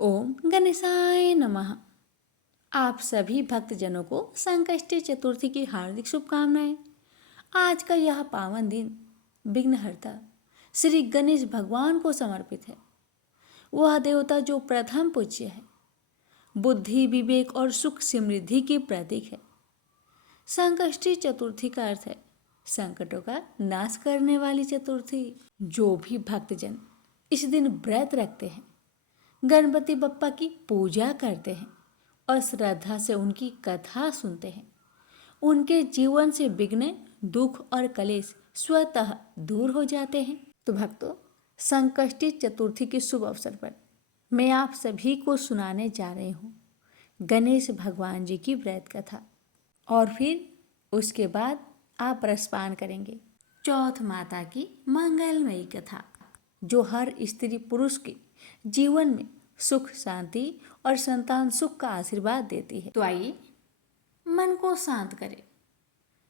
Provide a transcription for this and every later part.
ओम गणेशाय नमः। आप सभी भक्तजनों को संकष्टी चतुर्थी की हार्दिक शुभकामनाएं। आज का यह पावन दिन विघ्नहर्ता श्री गणेश भगवान को समर्पित है। वह देवता जो प्रथम पूज्य है, बुद्धि, विवेक और सुख समृद्धि के प्रतीक है। संकष्टी चतुर्थी का अर्थ है संकटों का नाश करने वाली चतुर्थी। जो भी भक्तजन इस दिन व्रत रखते हैं, गणपति बप्पा की पूजा करते हैं और श्रद्धा से उनकी कथा सुनते हैं, उनके जीवन से विघ्न, दुख और कलेश स्वतः दूर हो जाते हैं। तो भक्तों, संकष्टी चतुर्थी के शुभ अवसर पर मैं आप सभी को सुनाने जा रही हूँ गणेश भगवान जी की व्रत कथा, और फिर उसके बाद आप रसपान करेंगे चौथ माता की मंगलमयी कथा, जो हर स्त्री पुरुष के जीवन में सुख, शांति और संतान सुख का आशीर्वाद देती है। तो आइए मन को शांत करें,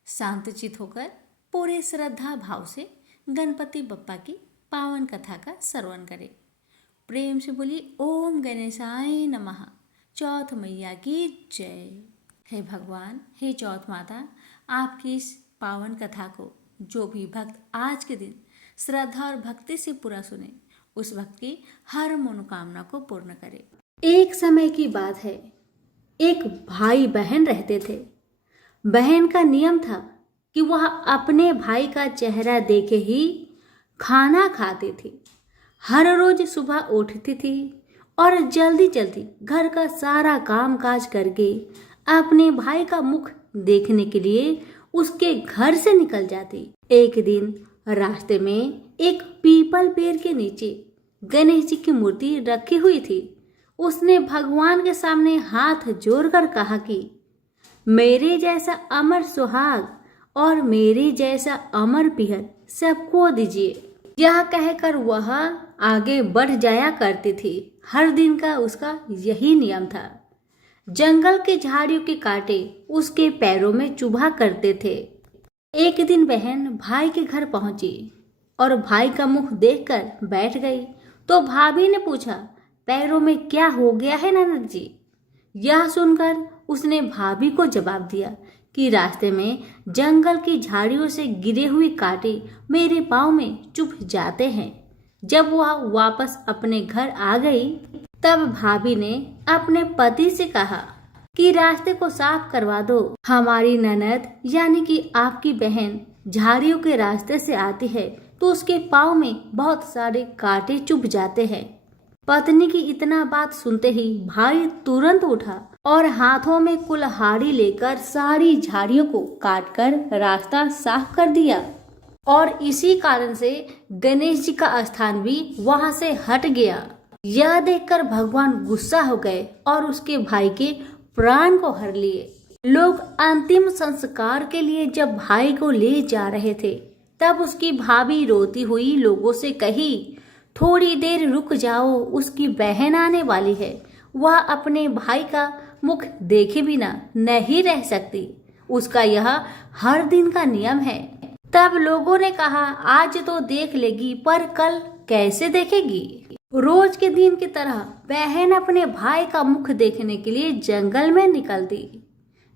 शांतचित होकर पूरे श्रद्धा भाव से गणपति बप्पा की पावन कथा का श्रवण करें। प्रेम से बोलिए ओम गणेशाय नमः। चौथ मैया की जय। हे भगवान, हे चौथ माता, आपकी इस पावन कथा को जो भी भक्त आज के दिन श्रद्धा और भक्ति से पूरा सुने, उस भक्त की हर मनोकामना को पूर्ण करे। एक समय की बात है, एक भाई बहन रहते थे। बहन का नियम था कि वह अपने भाई का चेहरा देखे ही खाना खाती थी। हर रोज सुबह उठती थी और जल्दी जल्दी घर का सारा काम काज करके अपने भाई का मुख देखने के लिए उसके घर से निकल जाती। एक दिन रास्ते में एक पीपल पेड़ के नीचे गणेश जी की मूर्ति रखी हुई थी। उसने भगवान के सामने हाथ जोड़कर कहा कि मेरे जैसा अमर सुहाग और मेरे जैसा अमर पिहर सबको दीजिए। यह कहकर वह आगे बढ़ जाया करती थी। हर दिन का उसका यही नियम था। जंगल के झाड़ियों के कांटे उसके पैरों में चुभा करते थे। एक दिन बहन भाई के घर पहुंची और भाई का मुख देखकर बैठ गई। तो भाभी ने पूछा, पैरों में क्या हो गया है ननद जी? यह सुनकर उसने भाभी को जवाब दिया कि रास्ते में जंगल की झाड़ियों से गिरे हुए कांटे मेरे पाँव में चुभ जाते हैं। जब वह वापस अपने घर आ गई, तब भाभी ने अपने पति से कहा कि रास्ते को साफ करवा दो। हमारी ननद यानी कि आपकी बहन झाड़ियों के रास्ते से आती है तो उसके पाँव में बहुत सारे कांटे चुभ जाते हैं। पत्नी की इतना बात सुनते ही भाई तुरंत उठा और हाथों में कुल्हाड़ी लेकर सारी झाड़ियों को काटकर रास्ता साफ कर दिया। और इसी कारण से गणेश जी का स्थान भी वहां से हट गया। यह देखकर भगवान गुस्सा हो गए और उसके भाई के प्राण को हर लिए। लोग अंतिम संस्कार के लिए जब भाई को ले जा रहे थे, तब उसकी भाभी रोती हुई लोगों से कही, थोड़ी देर रुक जाओ, उसकी बहन आने वाली है। वह अपने भाई का मुख देखे बिना नहीं रह सकती। उसका यह हर दिन का नियम है। तब लोगों ने कहा, आज तो देख लेगी, पर कल कैसे देखेगी? रोज के दिन की तरह बहन अपने भाई का मुख देखने के लिए जंगल में निकल दी।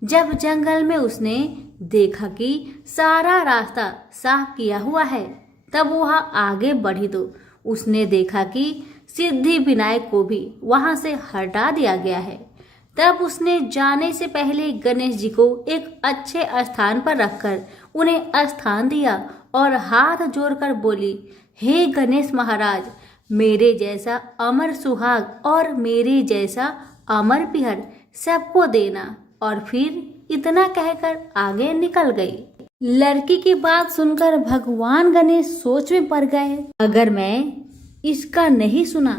जब जंगल में उसने देखा कि सारा रास्ता साफ किया हुआ है, तब वह आगे बढ़ी तो उसने देखा कि सिद्धि विनायक को भी वहां से हटा दिया गया है। तब उसने जाने से पहले गणेश जी को एक अच्छे स्थान पर रखकर उन्हें स्थान दिया और हाथ जोड़कर बोली, हे गणेश महाराज, मेरे जैसा अमर सुहाग और मेरे जैसा अमर पिहर सबको देना। और फिर इतना कहकर आगे निकल गई। लड़की की बात सुनकर भगवान गणेश सोच में पड़ गए, अगर मैं इसका नहीं सुना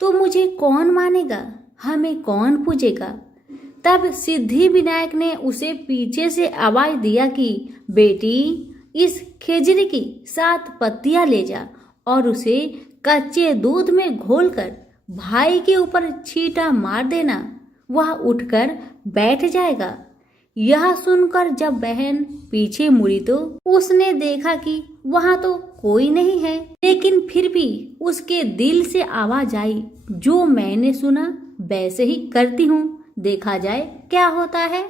तो मुझे कौन मानेगा, हमें कौन पूजेगा? तब सिद्धि विनायक ने उसे पीछे से आवाज दिया कि बेटी, इस खेजड़ी की 7 पत्तियां ले जा और उसे कच्चे दूध में घोलकर भाई के ऊपर छींटा मार देना। वह उठकर बैठ जाएगा। यह सुनकर जब बहन पीछे मुड़ी तो उसने देखा कि वहां तो कोई नहीं है, लेकिन फिर भी उसके दिल से आवाज आई, जो मैंने सुना वैसे ही करती हूँ, देखा जाए क्या होता है।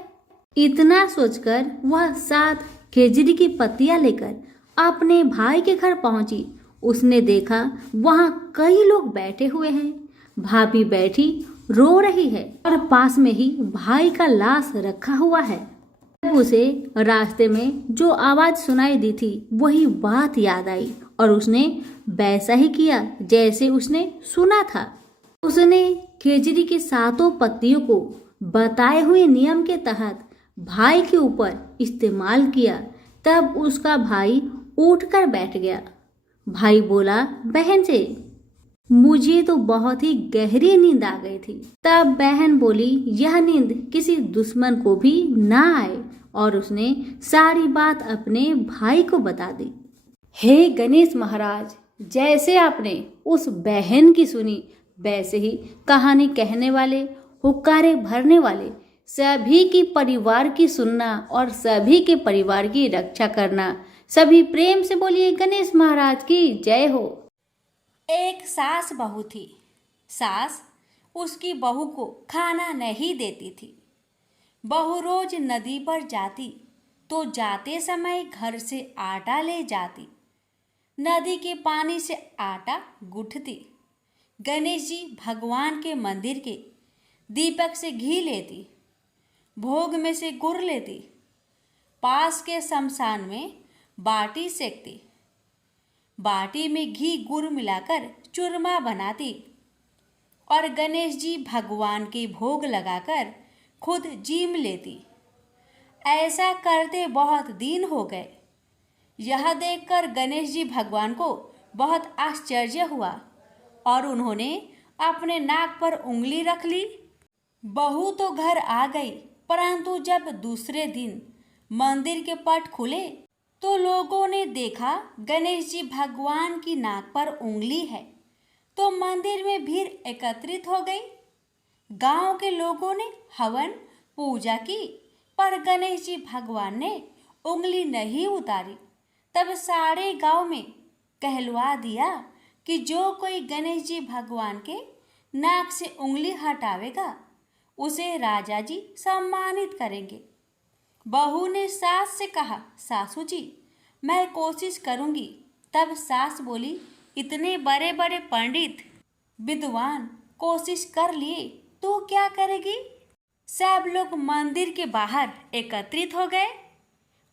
इतना सोचकर वह 7 खेजड़ी की पत्तियां लेकर अपने भाई के घर पहुंची। उसने देखा वहां कई लोग बैठे हुए हैं, भाभी बैठी रो रही है और पास में ही भाई का लाश रखा हुआ है। तब उसे रास्ते में जो आवाज सुनाई दी थी वही बात याद आई और उसने वैसा ही किया जैसे उसने सुना था। उसने खेजड़ी की 7 पत्तियों को बताए हुए नियम के तहत भाई के ऊपर इस्तेमाल किया। तब उसका भाई उठकर बैठ गया। भाई बोला बहन से, मुझे तो बहुत ही गहरी नींद आ गई थी। तब बहन बोली यह नींद किसी दुश्मन को भी ना आए और उसने सारी बात अपने भाई को बता दी। हे गणेश महाराज, जैसे आपने उस बहन की सुनी वैसे ही कहानी कहने वाले, हुक्कारे भरने वाले सभी की परिवार की सुनना और सभी के परिवार की रक्षा करना। सभी प्रेम से बोलिए गणेश महाराज की जय हो। एक सास बहू थी। सास उसकी बहू को खाना नहीं देती थी। बहू रोज नदी पर जाती तो जाते समय घर से आटा ले जाती। नदी के पानी से आटा गूंथती। गणेश जी भगवान के मंदिर के दीपक से घी लेती। भोग में से गुड़ लेती। पास के शमशान में बाटी सेकती। बाटी में घी गुड़ मिलाकर चूरमा बनाती और गणेश जी भगवान के भोग लगाकर खुद जीम लेती। ऐसा करते बहुत दिन हो गए। यह देखकर गणेश जी भगवान को बहुत आश्चर्य हुआ और उन्होंने अपने नाक पर उंगली रख ली। बहू तो घर आ गई, परंतु जब दूसरे दिन मंदिर के पट खुले तो लोगों ने देखा गणेश जी भगवान की नाक पर उंगली है, तो मंदिर में भीड़ एकत्रित हो गई। गांव के लोगों ने हवन पूजा की, पर गणेश जी भगवान ने उंगली नहीं उतारी। तब सारे गांव में कहलवा दिया कि जो कोई गणेश जी भगवान के नाक से उंगली हटावेगा उसे राजा जी सम्मानित करेंगे। बहू ने सास से कहा, सासू जी मैं कोशिश करूंगी। तब सास बोली, इतने बड़े बड़े पंडित विद्वान कोशिश कर लिए, तू क्या करेगी। सब लोग मंदिर के बाहर एकत्रित हो गए।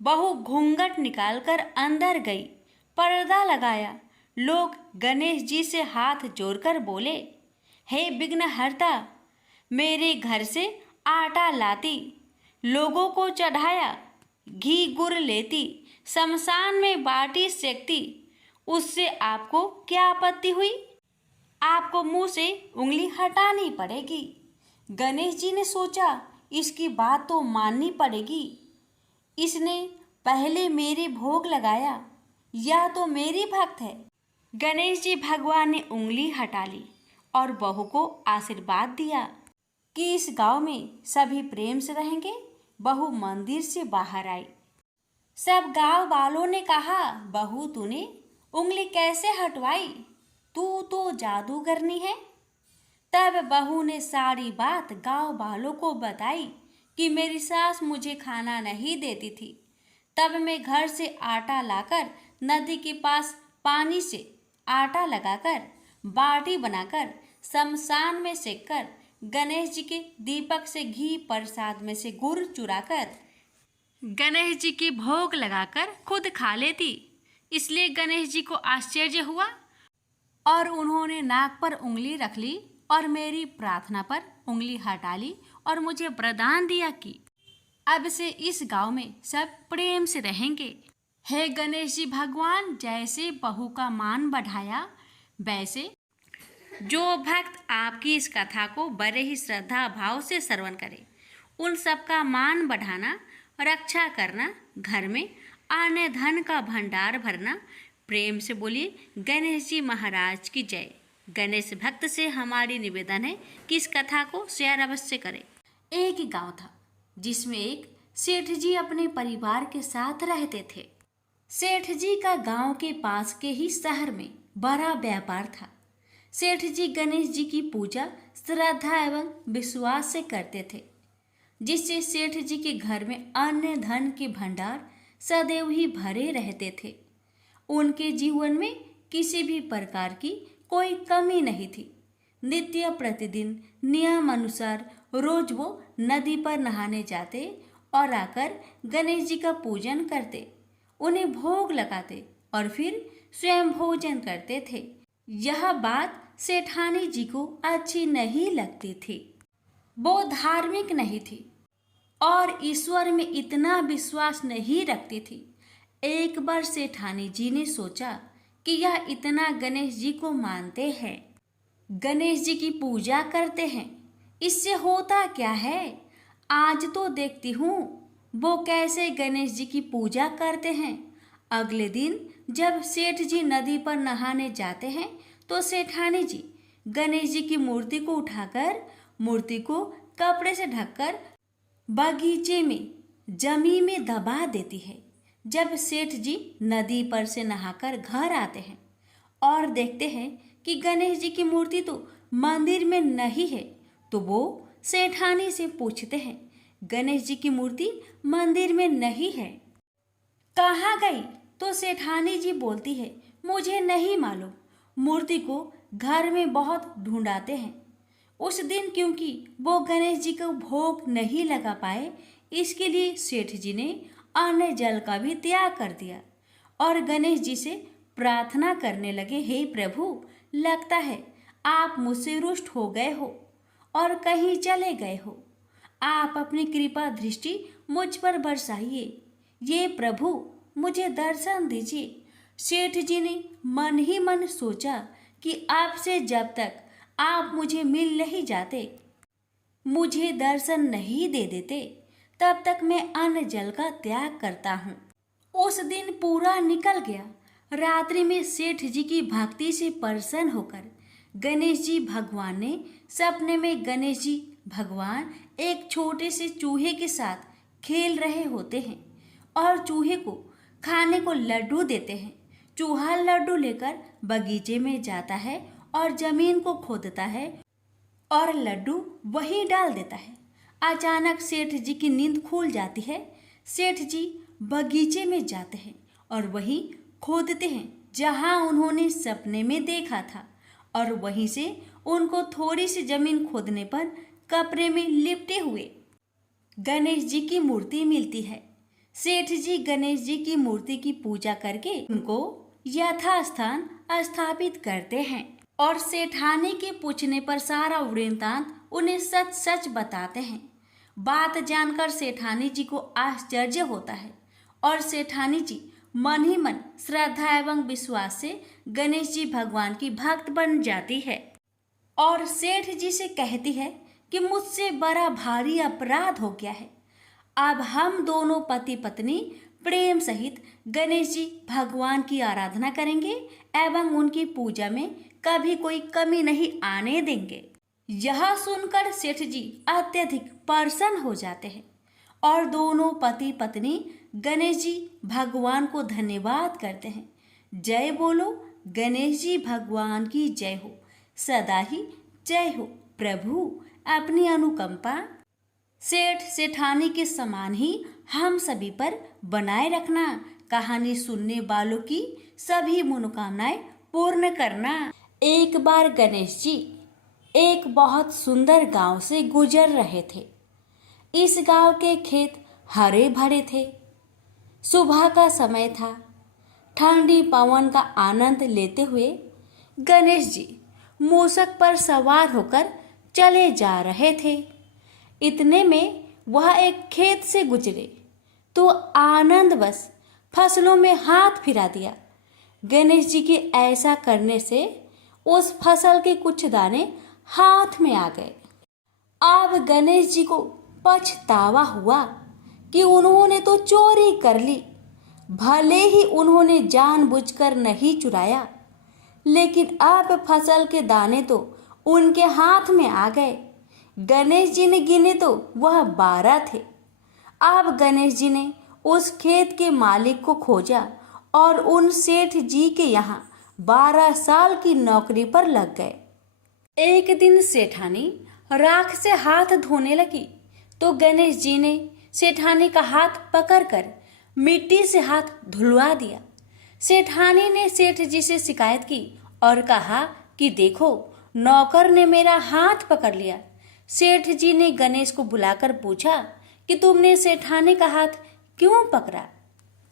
बहू घूंघट निकालकर अंदर गई, पर्दा लगाया। लोग गणेश जी से हाथ जोड़कर बोले, हे विघ्नहर्ता, मेरे घर से आटा लाती, लोगों को चढ़ाया, घी गुड़ लेती, शमशान में बाटी सेकती, उससे आपको क्या आपत्ति हुई। आपको मुंह से उंगली हटानी पड़ेगी। गणेश जी ने सोचा इसकी बात तो माननी पड़ेगी। इसने पहले मेरे भोग लगाया, यह तो मेरी भक्त है। गणेश जी भगवान ने उंगली हटा ली और बहू को आशीर्वाद दिया कि इस गांव में सभी प्रेम से रहेंगे। बहू मंदिर से बाहर आई। सब गांव वालों ने कहा, बहू तूने उंगली कैसे हटवाई, तू तो जादूगरनी है। तब बहू ने सारी बात गांव वालों को बताई कि मेरी सास मुझे खाना नहीं देती थी। तब मैं घर से आटा लाकर नदी के पास पानी से आटा लगाकर बाटी बनाकर शमशान में सेककर गणेश जी के दीपक से घी, प्रसाद में से गुड़ चुराकर गणेश जी के भोग लगाकर खुद खा लेती। इसलिए गणेश जी को आश्चर्य हुआ और उन्होंने नाक पर उंगली रख ली और मेरी प्रार्थना पर उंगली हटा ली और मुझे वरदान दिया कि अब से इस गांव में सब प्रेम से रहेंगे। हे गणेश जी भगवान, जैसे बहू का मान बढ़ाया, वैसे जो भक्त आपकी इस कथा को बड़े ही श्रद्धा भाव से श्रवण करे, उन सबका मान बढ़ाना, रक्षा करना, घर में अन्न धन का भंडार भरना। प्रेम से बोलिए गणेश जी महाराज की जय। गणेश भक्त से हमारी निवेदन है कि इस कथा को शेयर अवश्य करें। एक गांव था जिसमें एक सेठ जी अपने परिवार के साथ रहते थे। सेठ जी का गांव के पास के ही शहर में बड़ा व्यापार था। सेठ जी गणेश जी की पूजा श्रद्धा एवं विश्वास से करते थे, जिससे सेठ जी के घर में अन्न धन के भंडार सदैव ही भरे रहते थे। उनके जीवन में किसी भी प्रकार की कोई कमी नहीं थी। नित्य प्रतिदिन नियम अनुसार रोज वो नदी पर नहाने जाते और आकर गणेश जी का पूजन करते, उन्हें भोग लगाते और फिर स्वयं भोजन करते थे। यह बात सेठानी जी को अच्छी नहीं लगती थी। वो धार्मिक नहीं थी और ईश्वर में इतना विश्वास नहीं रखती थी। एक बार सेठानी जी ने सोचा कि यह इतना गणेश जी को मानते हैं, गणेश जी की पूजा करते हैं, इससे होता क्या है? आज तो देखती हूँ वो कैसे गणेश जी की पूजा करते हैं। अगले दिन जब सेठ जी नदी पर नहाने जाते हैं तो सेठानी जी गणेश जी की मूर्ति को उठाकर मूर्ति को कपड़े से ढककर बगीचे में जमीन में दबा देती है। जब सेठ जी नदी पर से नहाकर घर आते हैं और देखते हैं कि गणेश जी की मूर्ति तो मंदिर में नहीं है, तो वो सेठानी से पूछते हैं, गणेश जी की मूर्ति मंदिर में नहीं है, कहाँ गई? तो सेठानी जी बोलती है, मुझे नहीं मालूम, मूर्ति को घर में बहुत ढूंढाते हैं। उस दिन क्योंकि वो गणेश जी को भोग नहीं लगा पाए, इसके लिए सेठ जी ने अन्न जल का भी त्याग कर दिया और गणेश जी से प्रार्थना करने लगे, हे प्रभु, लगता है आप मुझसे रुष्ट हो गए हो और कहीं चले गए हो। आप अपनी कृपा दृष्टि मुझ पर बरसाइए। ये प्रभु, मुझे दर्शन दीजिए। सेठ जी ने मन ही मन सोचा कि आपसे जब तक आप मुझे मिल नहीं जाते, मुझे दर्शन नहीं दे देते, तब तक मैं अन्न जल का त्याग करता हूँ। उस दिन पूरा निकल गया। रात्रि में सेठ जी की भक्ति से प्रसन्न होकर गणेश जी भगवान ने सपने में गणेश जी भगवान एक छोटे से चूहे के साथ खेल रहे होते हैं और चूहे को खाने को लड्डू देते हैं। चूहा लड्डू लेकर बगीचे में जाता है और जमीन को खोदता है और लड्डू वहीं डाल देता है। अचानक सेठ जी की नींद खुल जाती है। सेठ जी बगीचे में जाते हैं और वहीं खोदते हैं जहां उन्होंने सपने में देखा था, और वहीं से उनको थोड़ी सी जमीन खोदने पर कपड़े में लिपटे हुए गणेश जी की मूर्ति मिलती है। सेठ जी गणेश जी की मूर्ति की पूजा करके उनको यथास्थान स्थापित करते हैं और सेठानी के पूछने पर सारा वृत्तांत उन्हें सच सच बताते हैं। बात जानकर सेठानी जी को आश्चर्य होता है और सेठानी जी मन ही मन श्रद्धा एवं विश्वास से गणेश जी भगवान की भक्त बन जाती है और सेठ जी से कहती है कि मुझसे बड़ा भारी अपराध हो गया है। अब हम दोनों पति पत्नी प्रेम सहित गणेश जी भगवान की आराधना करेंगे एवं उनकी पूजा में कभी कोई कमी नहीं आने देंगे। यह सुनकर सेठ जी अत्यधिक प्रसन्न हो जाते हैं और दोनों पति पत्नी गणेश जी भगवान को धन्यवाद करते हैं। जय बोलो, गणेश जी भगवान की जय हो, सदा ही जय हो। प्रभु अपनी अनुकंपा सेठ सेठानी के समान ही हम सभी पर बनाए रखना। कहानी सुनने वालों की सभी मनोकामनाएं पूर्ण करना। एक बार गणेश जी एक बहुत सुंदर गांव से गुजर रहे थे। इस गांव के खेत हरे भरे थे। सुबह का समय था। ठंडी पवन का आनंद लेते हुए गणेश जी मूषक पर सवार होकर चले जा रहे थे। इतने में वह एक खेत से गुजरे तो आनंदवश फसलों में हाथ फिरा दिया। गणेश जी के ऐसा करने से उस फसल के कुछ दाने हाथ में आ गए। अब गणेश जी को पछतावा हुआ कि उन्होंने तो चोरी कर ली। भले ही उन्होंने जानबूझकर नहीं चुराया, लेकिन अब फसल के दाने तो उनके हाथ में आ गए। गणेश जी ने गिने तो वह 12 थे। अब गणेश जी ने उस खेत के मालिक को खोजा और उन सेठ जी के यहाँ 12 साल की नौकरी पर लग गए। एक दिन सेठानी राख से हाथ धोने लगी तो गणेश जी ने सेठानी का हाथ पकड़कर मिट्टी से हाथ धुलवा दिया। सेठानी ने सेठ जी से शिकायत की और कहा कि देखो, नौकर ने मेरा हाथ पकड़ लिया। सेठ जी ने गणेश को बुलाकर पूछा कि तुमने सेठानी का हाथ क्यों पकड़ा?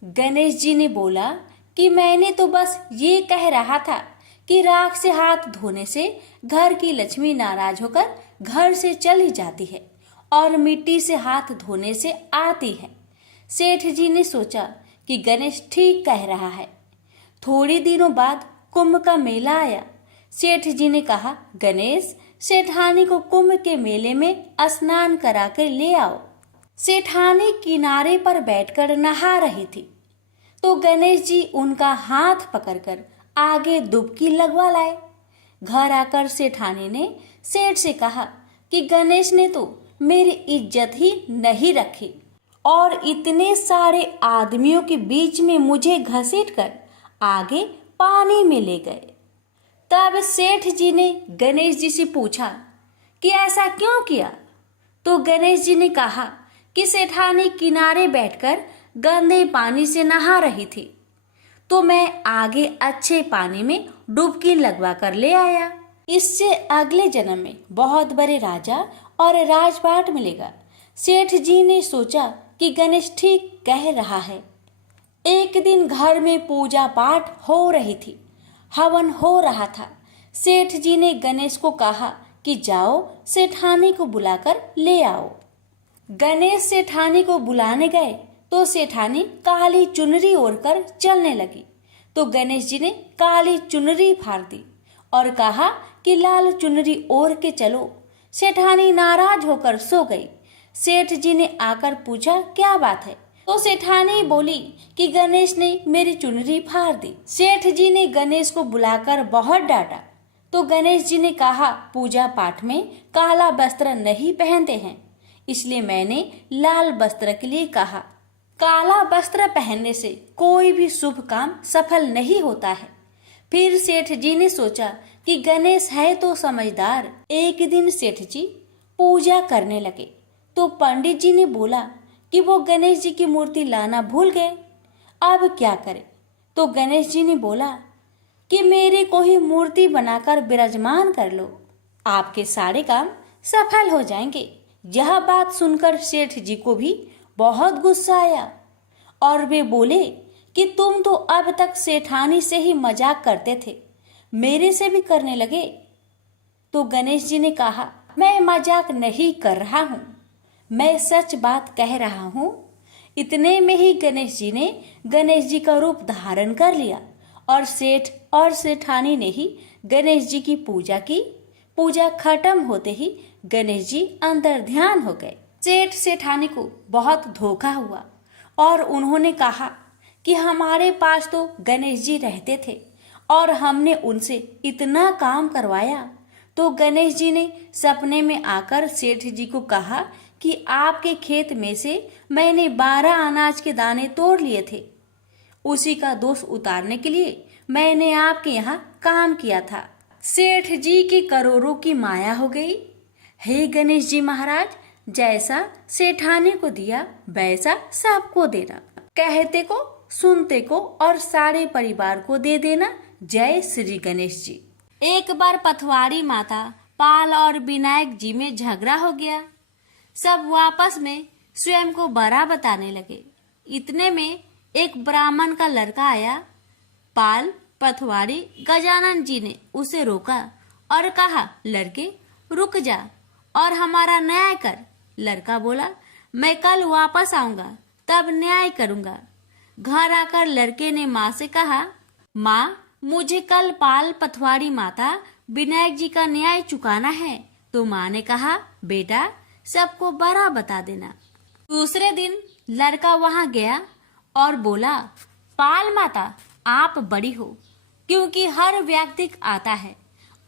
गणेश जी ने बोला कि मैंने तो बस ये कह रहा था कि राख से हाथ धोने से घर की लक्ष्मी नाराज होकर घर से चली जाती है और मिट्टी से हाथ धोने से आती है। सेठ जी ने सोचा कि गणेश ठीक कह रहा है। थोड़ी दिनों बाद कुंभ का मेला आया। सेठ जी ने कहा, गणेश, सेठानी को कुंभ के मेले में स्नान करा कर ले आओ। सेठानी किनारे पर बैठकर नहा रही थी तो गणेश जी उनका हाथ पकड़कर आगे डुबकी लगवा लाए। घर आकर सेठानी ने सेठ से कहा कि गणेश ने तो मेरी इज्जत ही नहीं रखी और इतने सारे आदमियों के बीच में मुझे घसीटकर आगे पानी में ले गए। तब सेठ जी ने गणेश जी से पूछा कि ऐसा क्यों किया? तो गणेश जी ने कहा कि सेठानी किनारे बैठकर गंदे पानी से नहा रही थी तो मैं आगे अच्छे पानी में डुबकी लगवा कर ले आया। इससे अगले जन्म में बहुत बड़े राजा और राजपाट मिलेगा। सेठ जी ने सोचा कि गणेश ठीक कह रहा है। एक दिन घर में पूजा पाठ हो रही थी, हवन हो रहा था। सेठ जी ने गणेश को कहा कि जाओ सेठानी को बुलाकर ले आओ। गणेश सेठानी को बुलाने गए तो सेठानी काली चुनरी ओढ़कर चलने लगी तो गणेश जी ने काली चुनरी फाड़ दी और कहा कि लाल चुनरी ओढ़ के चलो। सेठानी नाराज होकर सो गई। सेठ जी ने आकर पूछा, क्या बात है? तो सेठानी बोली कि गणेश ने मेरी चुनरी फाड़ दी। सेठ जी ने गणेश को बुलाकर बहुत डांटा तो गणेश जी ने कहा, पूजा पाठ में काला वस्त्र नहीं पहनते हैं, इसलिए मैंने लाल वस्त्र के लिए कहा। काला वस्त्र पहनने से कोई भी शुभ काम सफल नहीं होता है। फिर सेठ जी ने सोचा कि गणेश है तो समझदार। एक दिन सेठ जी पूजा करने लगे तो पंडित जी ने बोला कि वो गणेश जी की मूर्ति लाना भूल गए, अब क्या करें? तो गणेश जी ने बोला कि मेरे को ही मूर्ति बनाकर विराजमान कर लो, आपके सारे काम सफल हो जाएंगे। यह बात सुनकर सेठ जी को भी बहुत गुस्सा आया और वे बोले कि तुम तो अब तक सेठानी से ही मजाक करते थे, मेरे से भी करने लगे। तो गणेश जी ने कहा, मैं मजाक नहीं कर रहा हूँ, मैं सच बात कह रहा हूँ। इतने में ही गणेश जी ने गणेश जी का रूप धारण कर लिया और सेठ और सेठानी ने ही गणेश जी की पूजा की। पूजा खत्म होते ही गणेश जी अंतर ध्यान हो गए। सेठ सेठानी को बहुत धोखा हुआ और उन्होंने कहा कि हमारे पास तो गणेश जी रहते थे और हमने उनसे इतना काम करवाया। तो गणेश जी ने सपने में आकर सेठ जी को कहा कि आपके खेत में से मैंने 12 अनाज के दाने तोड़ लिए थे, उसी का दोष उतारने के लिए मैंने आपके यहाँ काम किया था। सेठ जी की करोड़ों की माया हो गई। हे गणेश जी महाराज, जैसा सेठानी को दिया वैसा सबको देना, कहते को सुनते को और सारे परिवार को दे देना। जय श्री गणेश जी। एक बार पथवाड़ी माता पाल और विनायक जी में झगड़ा हो गया। सब आपस में स्वयं को बड़ा बताने लगे। इतने में एक ब्राह्मण का लड़का आया। पाल, पथवाड़ी, गजानन जी ने उसे रोका और कहा, लड़के रुक जा और हमारा न्याय कर। लड़का बोला, मैं कल वापस आऊंगा तब न्याय करूंगा। घर आकर लड़के ने माँ से कहा, माँ, मुझे कल पाल, पथवाड़ी माता, विनायक जी का न्याय चुकाना है। तो माँ ने कहा, बेटा सबको बड़ा बता देना। दूसरे दिन लड़का वहां गया और बोला, पाल माता, आप बड़ी हो, क्योंकि हर व्यक्ति आता है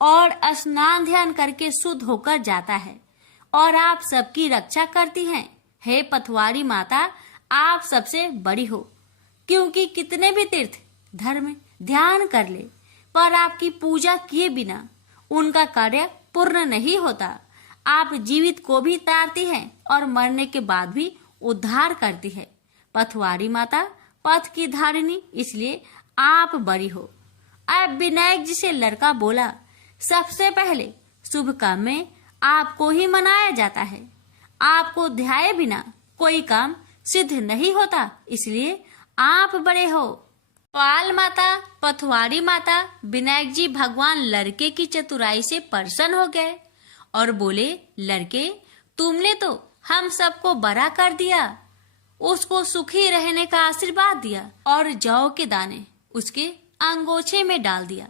और स्नान ध्यान करके शुद्ध होकर जाता है और आप सबकी रक्षा करती हैं, हे पथवारी माता, आप सबसे बड़ी हो, क्योंकि कितने भी तीर्थ धर्म ध्यान कर ले पर आपकी पूजा किए बिना उनका कार्य पूर्ण नहीं होता। आप जीवित को भी तारती हैं और मरने के बाद भी उद्धार करती है। पथवारी माता पथ की धारिणी, इसलिए आप बड़ी हो। अब विनायक जी से लड़का बोला, सबसे पहले शुभ काम में आपको ही मनाया जाता है। आपको ध्याये बिना कोई काम सिद्ध नहीं होता, इसलिए आप बड़े हो। पाल माता, पथवारी माता, विनायक जी भगवान लड़के की चतुराई से प्रसन्न हो गए और बोले, लड़के, तुमने तो हम सबको बड़ा कर दिया, उसको सुखी रहने का आशीर्वाद दिया और जौ के दाने उसके अंगोछे में डाल दिया।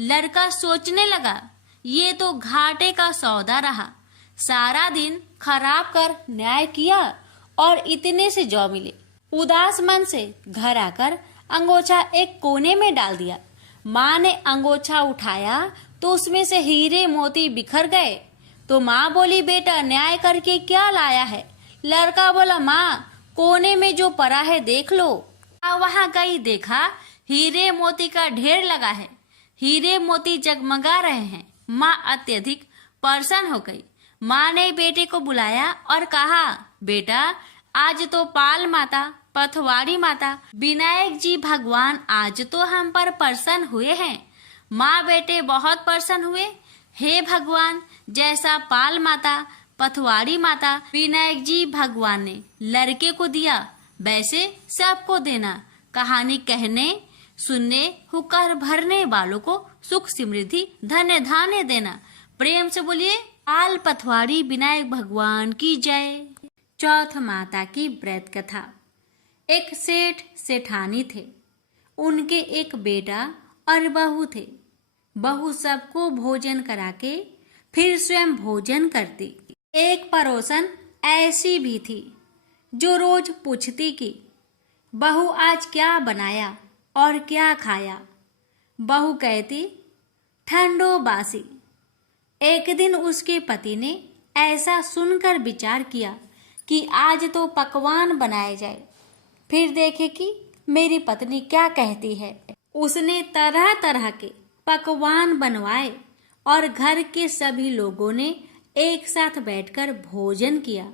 लड़का सोचने लगा, ये तो घाटे का सौदा रहा। सारा दिन खराब कर न्याय किया और इतने से जौ मिले। उदास मन से घर आकर अंगोछा एक कोने में डाल दिया। माँ ने अंगोछा उठाया तो उसमें से हीरे मोती बिखर गए। तो माँ बोली, बेटा न्याय करके क्या लाया है? लड़का बोला, माँ कोने में जो पड़ा है देख लो। वहाँ गई, देखा हीरे मोती का ढेर लगा है, हीरे मोती जगमगा रहे हैं। माँ अत्यधिक प्रसन्न हो गई। माँ ने बेटे को बुलाया और कहा, बेटा आज तो पाल माता, पथवारी माता, विनायक जी भगवान आज तो हम पर प्रसन्न हुए हैं। माँ बेटे बहुत प्रसन्न हुए। हे भगवान, जैसा पाल माता, पथवारी माता, विनायक जी भगवान ने लड़के को दिया, वैसे सबको देना। कहानी कहने सुनने हुक्कर भरने वालों को सुख समृद्धि धन्य धान्य देना। प्रेम से बोलिए, पाल पथवारी विनायक भगवान की जय। चौथ माता की व्रत कथा। एक सेठ सेठानी थे। उनके एक बेटा और बहू थे। बहू सबको भोजन करा के फिर स्वयं भोजन करती। एक पड़ोसन ऐसी भी थी जो रोज पूछती कि बहू आज क्या बनाया और क्या खाया। बहू कहती, ठंडो बासी। एक दिन उसके पति ने ऐसा सुनकर विचार किया कि आज तो पकवान बनाए जाए, फिर देखे कि मेरी पत्नी क्या कहती है। उसने तरह तरह के पकवान बनवाए और घर के सभी लोगों ने एक साथ बैठकर भोजन किया।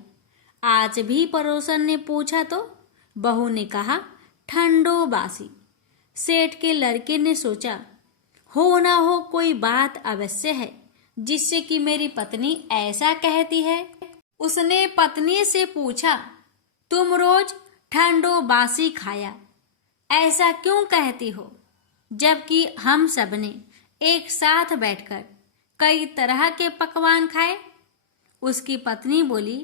आज भी पड़ोसन ने पूछा तो बहू ने कहा, ठंडो बासी। सेठ के लड़के ने सोचा, हो ना हो कोई बात अवश्य है जिससे कि मेरी पत्नी ऐसा कहती है। उसने पत्नी से पूछा, तुम रोज ठंडो बासी खाया ऐसा क्यों कहती हो, जबकि हम सबने एक साथ बैठकर कई तरह के पकवान खाए। उसकी पत्नी बोली,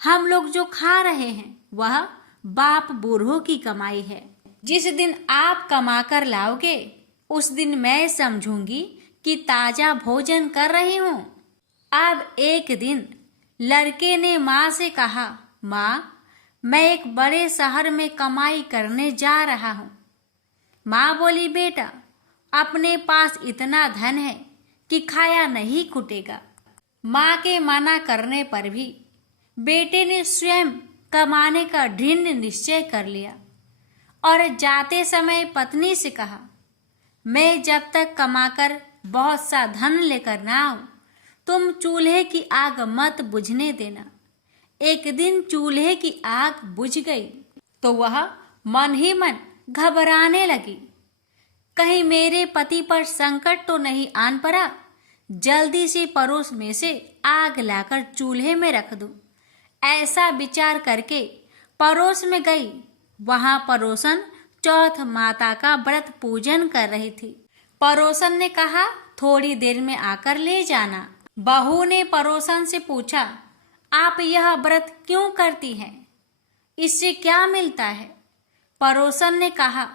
हम लोग जो खा रहे हैं वह बाप बूढ़ों की कमाई है। जिस दिन आप कमा कर लाओगे उस दिन मैं समझूंगी कि ताजा भोजन कर रही हूँ। अब एक दिन लड़के ने माँ से कहा, माँ मैं एक बड़े शहर में कमाई करने जा रहा हूँ। माँ बोली, बेटा अपने पास इतना धन है कि खाया नहीं खुटेगा। माँ के मना करने पर भी बेटे ने स्वयं कमाने का दृढ़ निश्चय कर लिया और जाते समय पत्नी से कहा, मैं जब तक कमाकर बहुत सा धन लेकर ना आऊं तुम चूल्हे की आग मत बुझने देना। एक दिन चूल्हे की आग बुझ गई तो वह मन ही मन घबराने लगी, कहीं मेरे पति पर संकट तो नहीं आन पड़ा। जल्दी से पड़ोस में से आग लाकर चूल्हे में रख दूं। ऐसा विचार करके पड़ोस में गई। वहां पड़ोसन चौथ माता का व्रत पूजन कर रही थी। पड़ोसन ने कहा, थोड़ी देर में आकर ले जाना। बहू ने पड़ोसन से पूछा, आप यह व्रत क्यों करती हैं? इससे क्या मिलता है? पड़ोसन ने कहा,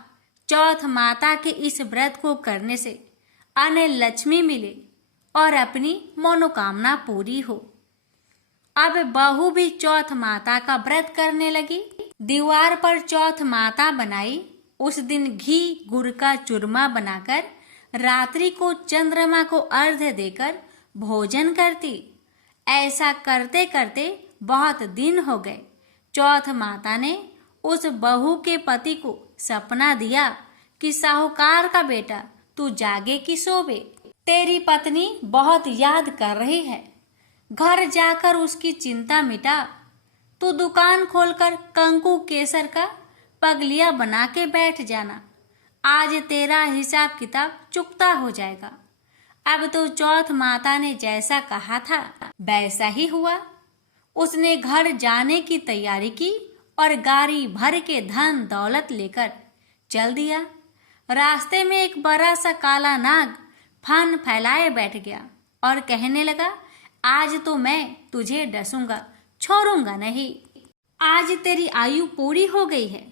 चौथ माता के इस व्रत को करने से अन्न लक्ष्मी मिले और अपनी मनोकामना पूरी हो। अब बहू भी चौथ माता का व्रत करने लगी। दीवार पर चौथ माता बनाई। उस दिन घी गुड़ का चूरमा बनाकर रात्रि को चंद्रमा को अर्घ्य देकर भोजन करती। ऐसा करते करते बहुत दिन हो गए। चौथ माता ने उस बहू के पति को सपना दिया कि साहूकार का बेटा तू जागे कि सोवे, तेरी पत्नी बहुत याद कर रही है, घर जाकर उसकी चिंता मिटा। तू दुकान खोलकर कंकु केसर का पगलिया बना के बैठ जाना, आज तेरा हिसाब किताब चुकता हो जाएगा। अब तो चौथ माता ने जैसा कहा था वैसा ही हुआ। उसने घर जाने की तैयारी की और गाड़ी भर के धन दौलत लेकर चल दिया। रास्ते में एक बड़ा सा काला नाग फन फैलाए बैठ गया और कहने लगा, आज तो मैं तुझे डसूंगा, छोड़ूंगा नहीं, आज तेरी आयु पूरी हो गई है।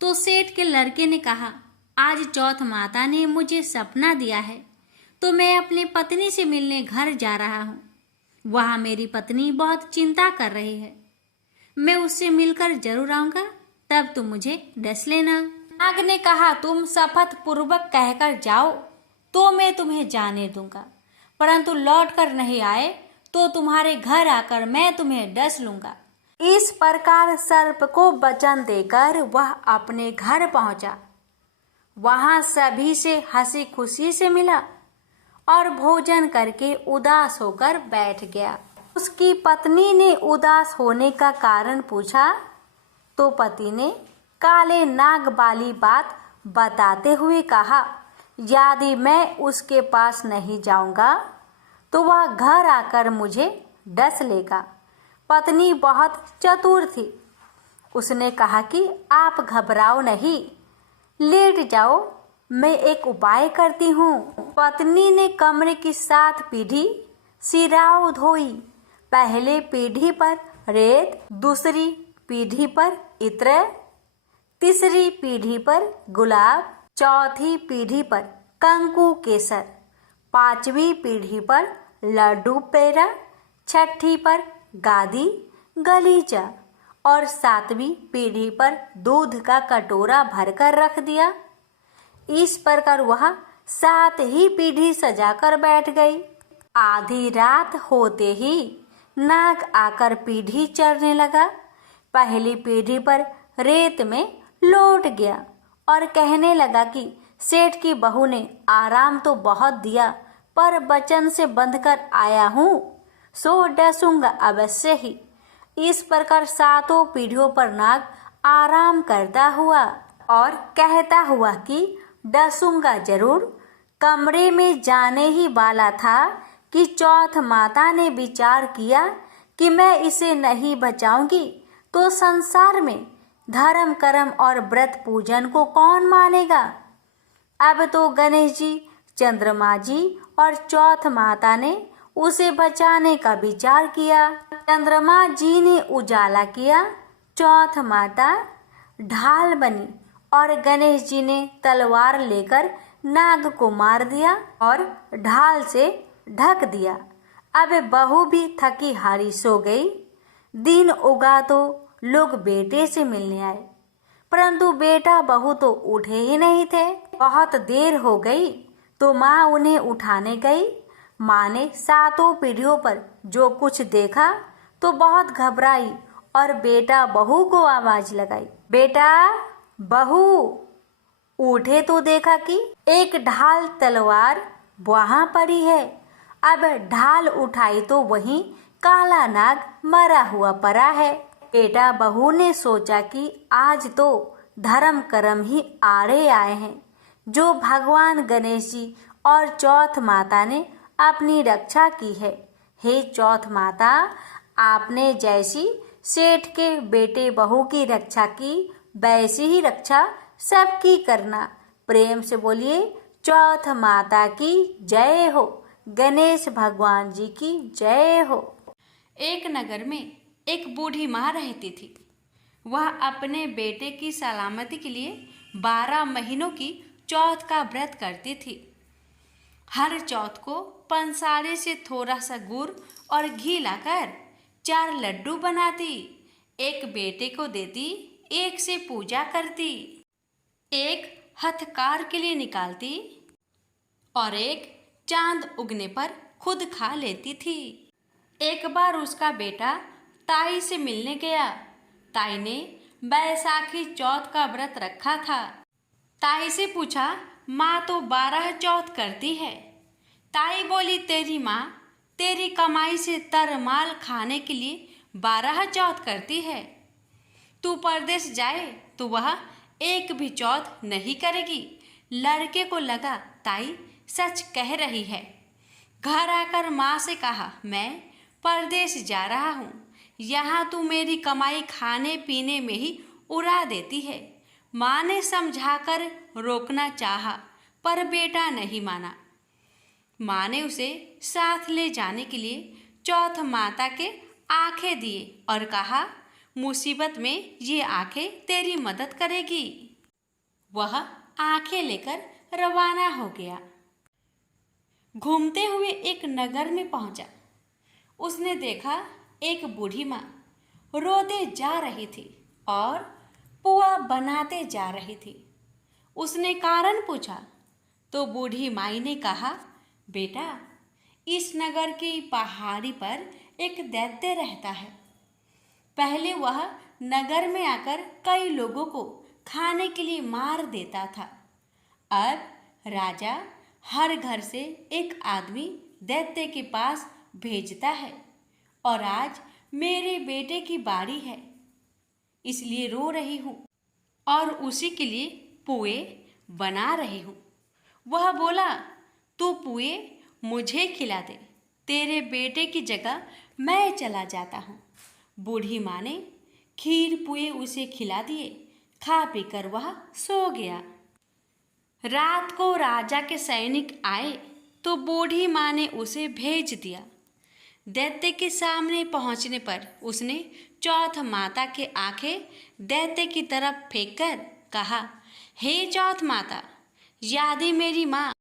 तो सेठ के लड़के ने कहा, आज चौथ माता ने मुझे सपना दिया है तो मैं अपनी पत्नी से मिलने घर जा रहा हूँ। वहाँ मेरी पत्नी बहुत चिंता कर रही है, मैं उससे मिलकर जरूर आऊंगा, तब तुम मुझे डस लेना। नाग ने कहा, तुम शपथ पूर्वक कहकर जाओ तो मैं तुम्हें जाने दूंगा, परंतु लौट कर नहीं आए तो तुम्हारे घर आकर मैं तुम्हें डस लूंगा। इस प्रकार सर्प को वचन देकर वह अपने घर पहुंचा। वहां सभी से हंसी खुशी से मिला और भोजन करके उदास होकर बैठ गया। उसकी पत्नी ने उदास होने का कारण पूछा तो पति ने काले नाग वाली बात बताते हुए कहा, यदि मैं उसके पास नहीं जाऊंगा तो वह घर आकर मुझे डस लेगा। पत्नी बहुत चतुर थी, उसने कहा कि आप घबराओ नहीं, लेट जाओ, मैं एक उपाय करती हूँ। पत्नी ने कमरे की 7 पीढ़ी सिराओ धोई। पहले पीढ़ी पर रेत, दूसरी पीढ़ी पर इत्र, तीसरी पीढ़ी पर गुलाब, चौथी पीढ़ी पर कंकु केसर, 5वीं पीढ़ी पर लड्डू पेड़ा, 6ठी पर गादी गलीचा और 7वीं पीढ़ी पर दूध का कटोरा भरकर रख दिया। इस प्रकार वह 7 ही पीढ़ी सजाकर बैठ गई। आधी रात होते ही नाग आकर पीढ़ी चढ़ने लगा। पहली पीढ़ी पर रेत में लौट गया और कहने लगा कि सेठ की बहू ने आराम तो बहुत दिया, पर वचन से बंधकर आया हूँ, सो डसूंगा अवश्य ही। इस प्रकार 7 पीढ़ियों पर नाग आराम करता हुआ और कहता हुआ कि डसूंगा जरूर। कमरे में जाने ही वाला था कि चौथ माता ने विचार किया कि मैं इसे नहीं बचाऊंगी तो संसार में धर्म कर्म और व्रत पूजन को कौन मानेगा। अब तो गणेश जी, चंद्रमा जी और चौथ माता ने उसे बचाने का विचार किया। चंद्रमा जी ने उजाला किया, चौथ माता ढाल बनी और गणेश जी ने तलवार लेकर नाग को मार दिया और ढाल से ढक दिया। अब बहू भी थकी हारी सो गई। दिन उगा तो लोग बेटे से मिलने आए, परंतु बेटा बहू तो उठे ही नहीं थे। बहुत देर हो गई तो माँ उन्हें उठाने गई। माँ ने 7 पीढ़ियों पर जो कुछ देखा तो बहुत घबराई और बेटा बहू को आवाज लगाई, बेटा बहू उठे तो देखा कि एक ढाल तलवार वहां पड़ी है। अब ढाल उठाई तो वहीं काला नाग मरा हुआ पड़ा है। बेटा बहू ने सोचा कि आज तो धर्म कर्म ही आड़े आए हैं, जो भगवान गणेश जी और चौथ माता ने अपनी रक्षा की है। हे चौथ माता, आपने जैसी सेठ के बेटे बहू की रक्षा की वैसी ही रक्षा सबकी करना। प्रेम से बोलिए, चौथ माता की जय हो, गणेश भगवान जी की जय हो। एक नगर में एक बूढ़ी माँ रहती थी। वह अपने बेटे की सलामती के लिए 12 महीनों की चौथ का व्रत करती थी। हर चौथ को पंसारे से थोड़ा सा गुड़ और घी लाकर 4 लड्डू बनाती, एक बेटे को देती, एक से पूजा करती, एक हथकार के लिए निकालती और एक चांद उगने पर खुद खा लेती थी। एक बार उसका बेटा ताई से मिलने गया। ताई ने बैसाखी चौथ का व्रत रखा था। ताई से पूछा, माँ तो 12 चौथ करती है। ताई बोली, तेरी माँ तेरी कमाई से तरमाल खाने के लिए 12 चौथ करती है। तू परदेश जाए तो वह एक भी चौथ नहीं करेगी। लड़के को लगा ताई सच कह रही है। घर आकर माँ से कहा, मैं परदेश जा रहा हूँ, यहाँ तू मेरी कमाई खाने पीने में ही उड़ा देती है। माँ ने समझाकर रोकना चाहा, पर बेटा नहीं माना। माँ ने उसे साथ ले जाने के लिए चौथ माता के आंखें दिए और कहा, मुसीबत में ये आंखें तेरी मदद करेगी। वह आंखें लेकर रवाना हो गया। घूमते हुए एक नगर में पहुंचा। उसने देखा एक बूढ़ी माँ रोते जा रही थी और पुआ बनाते जा रही थी। उसने कारण पूछा तो बूढ़ी माई ने कहा, बेटा, इस नगर की पहाड़ी पर एक दैत्य रहता है। पहले वह नगर में आकर कई लोगों को खाने के लिए मार देता था। अब राजा हर घर से एक आदमी दैत्य के पास भेजता है और आज मेरे बेटे की बारी है, इसलिए रो रही हूँ और उसी के लिए पुए बना रही हूँ। वह बोला, तू पुए मुझे खिला दे, तेरे बेटे की जगह मैं चला जाता हूँ। बूढ़ी माँ ने खीर पुए उसे खिला दिए। खा पीकर वह सो गया। रात को राजा के सैनिक आए तो बूढ़ी माँ ने उसे भेज दिया। दैत्य के सामने पहुंचने पर उसने चौथ माता के आंखें दैत्य की तरफ फेंककर कहा, हे चौथ माता, यदि मेरी माँ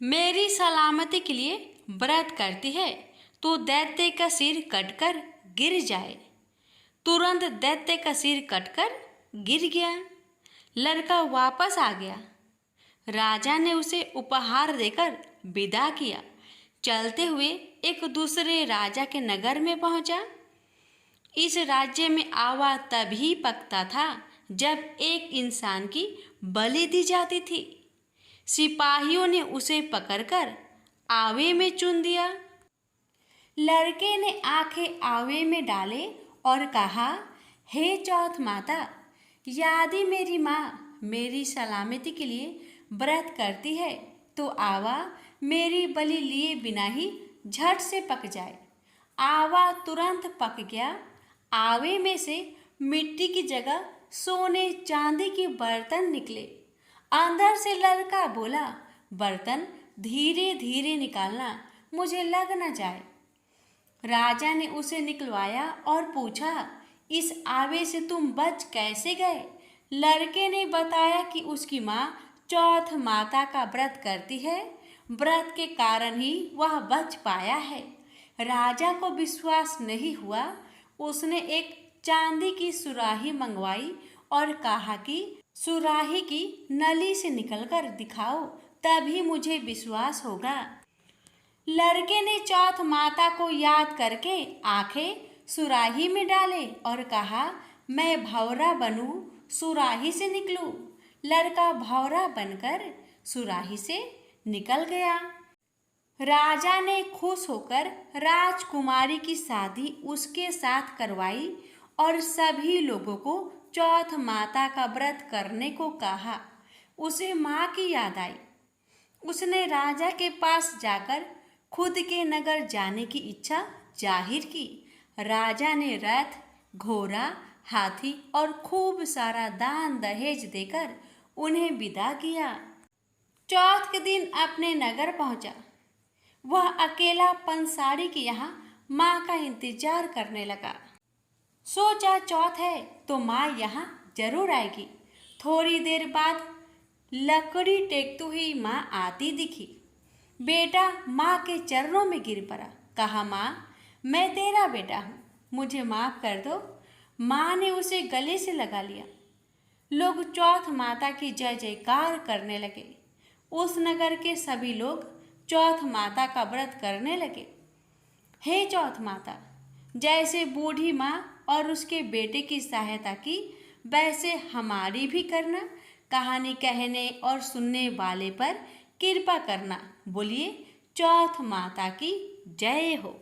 मेरी सलामती के लिए व्रत करती है तो दैत्य का सिर कटकर गिर जाए। तुरंत दैत्य का सिर कटकर गिर गया। लड़का वापस आ गया। राजा ने उसे उपहार देकर विदा किया। चलते हुए एक दूसरे राजा के नगर में पहुंचा। इस राज्य में आवा तभी पकता था जब एक इंसान की बलि दी जाती थी। सिपाहियों ने उसे पकड़कर आवे में चुन दिया। लड़के ने आंखें आवे में डाले और कहा, हे चौथ माता, यदि मेरी माँ मेरी सलामती के लिए व्रत करती है तो आवा मेरी बलि लिए बिना ही झट से पक जाए। आवा तुरंत पक गया। आवे में से मिट्टी की जगह सोने चांदी के बर्तन निकले। अंदर से लड़का बोला, बर्तन धीरे धीरे निकालना, मुझे लग न जाए। राजा ने उसे निकलवाया और पूछा, इस आवे से तुम बच कैसे गए? लड़के ने बताया कि उसकी माँ चौथ माता का व्रत करती है, व्रत के कारण ही वह बच पाया है। राजा को विश्वास नहीं हुआ। उसने एक चांदी की सुराही मंगवाई और कहा कि सुराही की नली से निकलकर दिखाओ, तभी मुझे विश्वास होगा। लड़के ने चौथ माता को याद करके आंखें सुराही में डाले और कहा, मैं भंवरा बनूं, सुराही से निकलूं। लड़का भंवरा बनकर सुराही से निकल गया। राजा ने खुश होकर राजकुमारी की शादी उसके साथ करवाई और सभी लोगों को चौथ माता का व्रत करने को कहा। उसे माँ की याद आई। उसने राजा के पास जाकर खुद के नगर जाने की इच्छा जाहिर की। राजा ने रथ, घोड़ा, हाथी और खूब सारा दान दहेज देकर उन्हें विदा किया। चौथ के दिन अपने नगर पहुंचा। वह अकेला पंसारी के यहाँ माँ का इंतजार करने लगा। सोचा चौथ है तो माँ यहाँ जरूर आएगी। थोड़ी देर बाद लकड़ी टेकती हुई माँ आती दिखी। बेटा माँ के चरणों में गिर पड़ा। कहा, माँ, मैं तेरा बेटा हूँ, मुझे माफ़ कर दो। माँ ने उसे गले से लगा लिया। लोग चौथ माता की जय जयकार करने लगे। उस नगर के सभी लोग चौथ माता का व्रत करने लगे। हे चौथ माता, जैसे बूढ़ी माँ और उसके बेटे की सहायता की, वैसे हमारी भी करना। कहानी कहने और सुनने वाले पर कृपा करना। बोलिए चौथ माता की जय हो।